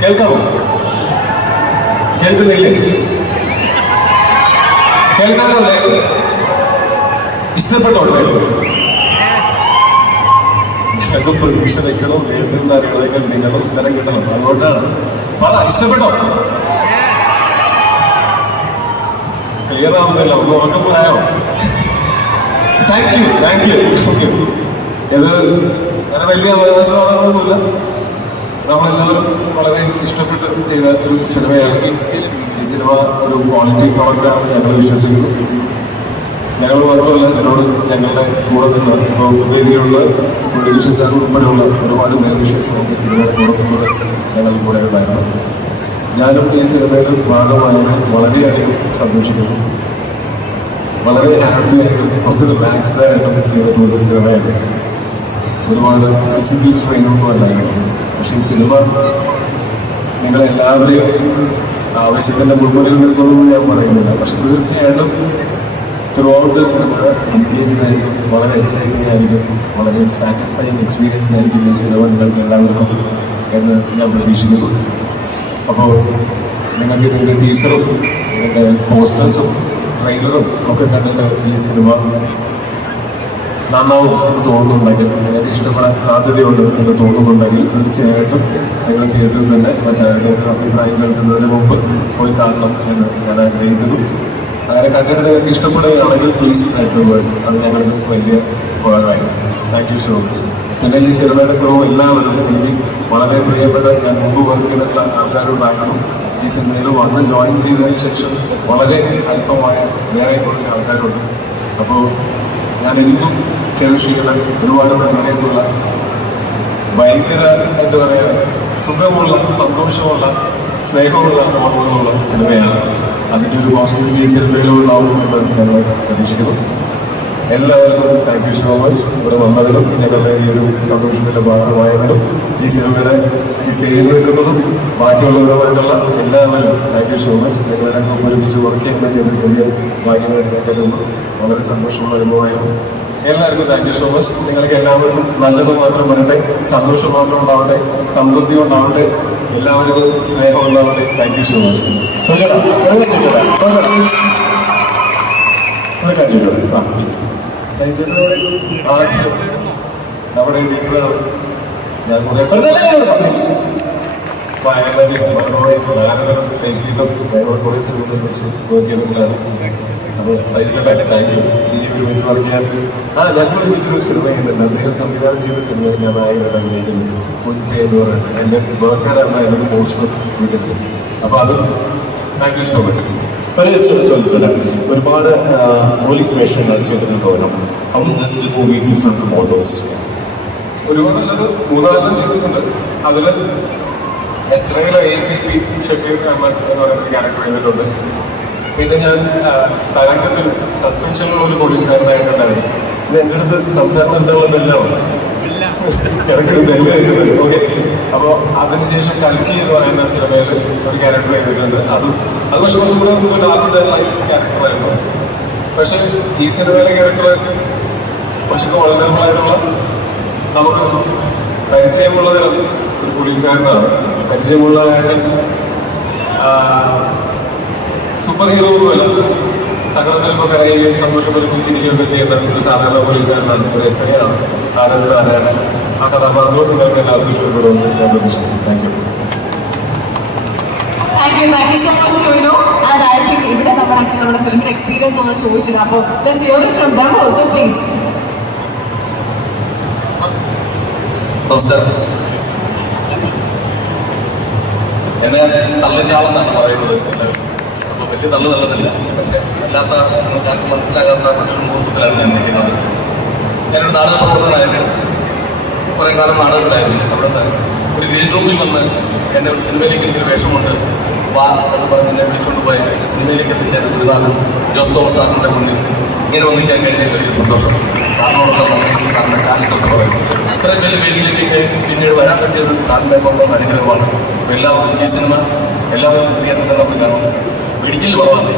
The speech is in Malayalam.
കേൾക്കാമോ? കേൾക്കുന്നില്ലേ? കേൾക്കാമോ ഇഷ്ടപ്പെട്ടോ ഞങ്ങൾക്ക് പ്രതീക്ഷ വെക്കണോ? വേണ്ടുന്ന അറിയണമെങ്കിൽ നിങ്ങൾ ഉത്തരം കിട്ടണം. അതുകൊണ്ടാണ്. പറ ഇഷ്ടപ്പെട്ടോ? ക്ലിയർ ആവുന്നില്ല. ഒന്ന് ഉറക്കം പറയാമോ? Thank you thank you okay ഇത് അങ്ങനെ വലിയ അവകാശവാദങ്ങളൊന്നുമില്ല. നമ്മളെല്ലാവരും വളരെ ഇഷ്ടപ്പെട്ട് ചെയ്ത ഒരു സിനിമയാണ്. ഈ സിനിമ ഒരു ക്വാളിറ്റി പ്രോഡക്റ്റാണ് ഞങ്ങൾ വിശ്വസിക്കുന്നു. ഞങ്ങൾ മാത്രമല്ല എന്നോട് ഞങ്ങളുടെ കൂടെ നിന്ന് ഇപ്പോൾ വേദിയിലുള്ള ഡിവിഷൻസ് ഉൾപ്പെടെയുള്ള ഒരുപാട് ഡിവിഷൻസ് നമുക്ക് സിനിമയുടെ കൊടുക്കുന്നത് ഞങ്ങൾ കൂടെ ഉണ്ടായിരുന്നു. ഞാനും ഈ സിനിമയുടെ ഭാഗമായതിൽ വളരെയധികം സന്തോഷിക്കുന്നു. വളരെ ഹാപ്പിയായിട്ടും കുറച്ച് റിലാക്സ്ഡ് ചെയ്തിട്ടുള്ള സിനിമയാണ്. ഒരുപാട് ഫിസിക്കൽ സ്ട്രെയിനൊന്നും അല്ലായിരുന്നു പക്ഷേ ഈ സിനിമ നിങ്ങളെല്ലാവരെയും ആവശ്യത്തിന്റെ മുൾമുനയിൽ നിർത്തുമെന്ന് ഞാൻ പറയുന്നില്ല. പക്ഷെ തീർച്ചയായിട്ടും throughout the cinema engaged ആയിരിക്കും വളരെ എക്സൈറ്റിംഗ് ആയിരിക്കും വളരെ സാറ്റിസ്ഫൈങ് എക്സ്പീരിയൻസ് ആയിരിക്കും ഈ സിനിമ നിങ്ങൾക്ക് എല്ലാവർക്കും എന്ന് ഞാൻ പ്രതീക്ഷിക്കുന്നു. അപ്പോൾ നിങ്ങൾക്ക് ഇതിന്റെ ടീച്ചറും ഇതിന്റെ പോസ്റ്റേഴ്സും ട്രെയിലറും ഒക്കെ കണ്ടിട്ട് ഈ സിനിമ നന്നാവും എന്ന് തോന്നുന്നുണ്ടെങ്കിൽ നിങ്ങൾക്ക് ഇഷ്ടപ്പെടാൻ സാധ്യതയുണ്ട് എന്ന് തോന്നുന്നുണ്ടെങ്കിൽ തീർച്ചയായിട്ടും നിങ്ങൾ തിയേറ്ററിൽ തന്നെ മറ്റേ അഭിപ്രായം കേൾക്കുന്നതിന് മുമ്പ് പോയി കാണണം എന്ന് ഞാൻ ആഗ്രഹിക്കുന്നു. അങ്ങനെ കണ്ടിട്ട് നിങ്ങൾക്ക് ഇഷ്ടപ്പെടുകയാണെങ്കിൽ പ്ലീസ് ആയിട്ട് അത് ഞങ്ങൾക്ക് വലിയ ഉപകാരമായിരുന്നു. താങ്ക് യു സോ മച്ച് പിന്നെ ഈ സിനിമയുടെ ക്രൂ എല്ലാവരും എനിക്ക് വളരെ പ്രിയപ്പെട്ട ഞാൻ മുമ്പ് വർക്ക് ചെയ്തിട്ടുള്ള ആൾക്കാരുണ്ടായിരുന്നു ഈ സിനിമയിൽ വന്ന് ജോയിൻ ചെയ്തതിന് ശേഷം വളരെ അല്പമായ വേറെ കുറച്ച് ആൾക്കാരുണ്ട്. അപ്പോൾ ഞാൻ എന്നും ചെയ്യുന്ന ഒരുപാട് മെമ്മറീസുള്ള ഭയങ്കര എന്താ പറയുക സുഖമുള്ള സന്തോഷമുള്ള സ്നേഹമുള്ള ഓർമ്മകളുള്ള സിനിമയാണ്. അതിന്റെ ഒരു പോസിറ്റിവിറ്റി സിനിമയിലും ഉണ്ടാവും എന്ന് ഞങ്ങൾ പ്രതീക്ഷിക്കുന്നു. എല്ലാവർക്കും താങ്ക് യു സോ മച്ച് ഇവിടെ വന്നതിലും ഞങ്ങളുടെ ഈ ഒരു സന്തോഷത്തിന്റെ ഭാഗമായതിലും ഈ സിനിമയുടെ ഈ സ്റ്റേജിൽ നിൽക്കുന്നതും ബാക്കിയുള്ളവരുമായിട്ടുള്ള എല്ലാവരും താങ്ക് യു സോ മച്ച് ഞങ്ങളുടെ ഒരുമിച്ച് വർക്ക് ചെയ്യാൻ പറ്റിയത് വലിയ ഭാഗ്യമായിട്ട് വളരെ സന്തോഷമുള്ള അനുഭവമായിരുന്നു. എല്ലാവർക്കും താങ്ക് യു സോ മച്ച് നിങ്ങൾക്ക് എല്ലാവർക്കും നല്ലത് മാത്രം വരട്ടെ സന്തോഷം മാത്രം ഉണ്ടാവട്ടെ സമൃദ്ധി ഉണ്ടാവട്ടെ എല്ലാവർക്കും സ്നേഹം ഉണ്ടാവട്ടെ. താങ്ക് യു സോ മച്ച് ഒരു കാര്യം ആദ്യം നമ്മുടെ ഞാൻ കുറേ. വയനാട് നാരദനും കുറെ സിനിമകൾ വെച്ച് ചെയ്തിട്ടുള്ളതാണ് അപ്പോൾ സഹിച്ചേട്ടൻ താങ്ക് യു ഇനി ഒരുമിച്ച് വർക്ക് ആ ഞങ്ങൾ ഒരുമിച്ച് ഒരു സിനിമ ചെയ്യുന്നുണ്ട്. അദ്ദേഹം സംവിധാനം ചെയ്ത സിനിമയിൽ ഞാൻ നായകനായിട്ട് അഭിനയിക്കുന്നുണ്ട് മുൻപേ എന്ന് പറയുന്നത്. ബർത്ത്ഡേ ആണ് എന്നൊരു പോസ്റ്റർ വിട്ടത് അപ്പോൾ അത് താങ്ക് യു സോ മച്ച് ഒരു ചോദിച്ചോട്ടെ ഒരുപാട് പോലീസ് വേഷങ്ങൾ ചെയ്തിട്ടുണ്ടല്ലോ how is this movie to from all those ഒരുപാട് നല്ലത് മൂന്നാലെണ്ണം ചെയ്തിട്ടുണ്ട്. അതിൽ S A C P Shafeer Ahmed എന്ന് പറയുന്ന ക്യാരക്ടർ ചെയ്തിട്ടുണ്ട്. പിന്നെ ഞാൻ തരംഗത്തിൽ സസ്പെൻഷനിലുള്ള ഒരു പോലീസുകാരനായിട്ടുണ്ടായിരുന്നു ഇത് എന്റെ അടുത്ത് സംസാരം എന്താണെന്നെല്ലാം ഇടയ്ക്ക് തെല്ല് തരുന്നത് ഓക്കെ. അപ്പോൾ അതിനുശേഷം കൽക്കി എന്ന് പറയുന്ന സിനിമയിൽ ഒരു ക്യാരക്ടർ ചെയ്തിട്ടുണ്ട്. അത് അത് പക്ഷെ കുറച്ചും കൂടെ ഡാർക്ക് ലാർജ് ലൈഫ് ക്യാരക്ടറായിരുന്നു പക്ഷെ ഈ സിനിമയിലെ ക്യാരക്ടർ കുറച്ചൊക്കെ വളർന്നതായിട്ടുള്ള നമുക്ക് പരിചയമുള്ള തരം ഒരു പോലീസുകാരനാണ് പരിചയമുള്ള വേഷം സൂപ്പർ ഹീറോ പോലെ സകലത്തിലൊക്കെ കരയുകയും സന്തോഷപ്പെടുകയും ചിരിക്കുകയൊക്കെ ചെയ്യുന്ന ഒരു സാധാരണ പോലീസുകാരനാണ്. ഒരു എസ് ഐ ആണ് ആനന്ദ് നാരായണൻ ആ കഥാപാത്രവും നിങ്ങൾക്ക് എല്ലാവർക്കും ഇഷ്ടപ്പെടുമെന്ന് ഞാൻ പ്രതീക്ഷിക്കുന്നു. Thank you thank you thank you so much ഷോയിനോ and I think ഇവിടെ നമ്മൾ ആക്ച്വലി നമ്മുടെ ഫിലിമിന്റെ എക്സ്പീരിയൻസ് ഒന്നും ചോദിച്ചില്ല. അപ്പോൾ let's hear it from them also please നമസ്കാരം. എന്നെ തള്ളിന്റെ ആളെന്നാണ് പറയുന്നത്. എല്ലാവരും അപ്പോൾ വലിയ തള്ളു തള്ളുന്നില്ല പക്ഷേ അല്ലാത്ത നിങ്ങൾക്ക് മനസ്സിലാകാത്ത മറ്റൊരു മുഹൂർത്തത്തിലാണ് ഞാൻ നിൽക്കുന്നത്. ഞാനൊരു നാടക പ്രവർത്തകനായിരുന്നു. കുറേ കാലം നാടകത്തിലായിരുന്നു. അവിടുന്ന് ഒരു ഗ്രീൻ റൂമിൽ വന്ന് എന്നെ ഒരു സിനിമയിലേക്ക് എനിക്കൊരു വേഷമുണ്ട്. വാ എന്ന് പറഞ്ഞ് എന്നെ വിളിച്ചുകൊണ്ട് പോയി എനിക്ക് സിനിമയിലേക്ക് എത്തിച്ചേരുന്ന ഗുരുനാഥൻ ജോസ് തോമസ് സാറിന്റെ മുന്നിൽ ഇങ്ങനെ വന്നിക്കാൻ കഴിഞ്ഞാൽ വലിയ സന്തോഷം. സാറിനോടുള്ള സാറിന്റെ കാലത്തൊക്കെ പറയുന്നു ഇത്രയും വലിയ വേദിയിലേക്കൊക്കെ പിന്നീട് വരാൻ പറ്റിയത് സാറിന്റെ അനുഗ്രഹമാണ്. എല്ലാവരും ഈ സിനിമ എല്ലാവരും തിയേറ്ററിൽ തന്നെ പോയി കാണും. മെഡിക്കലിൽ വന്നേ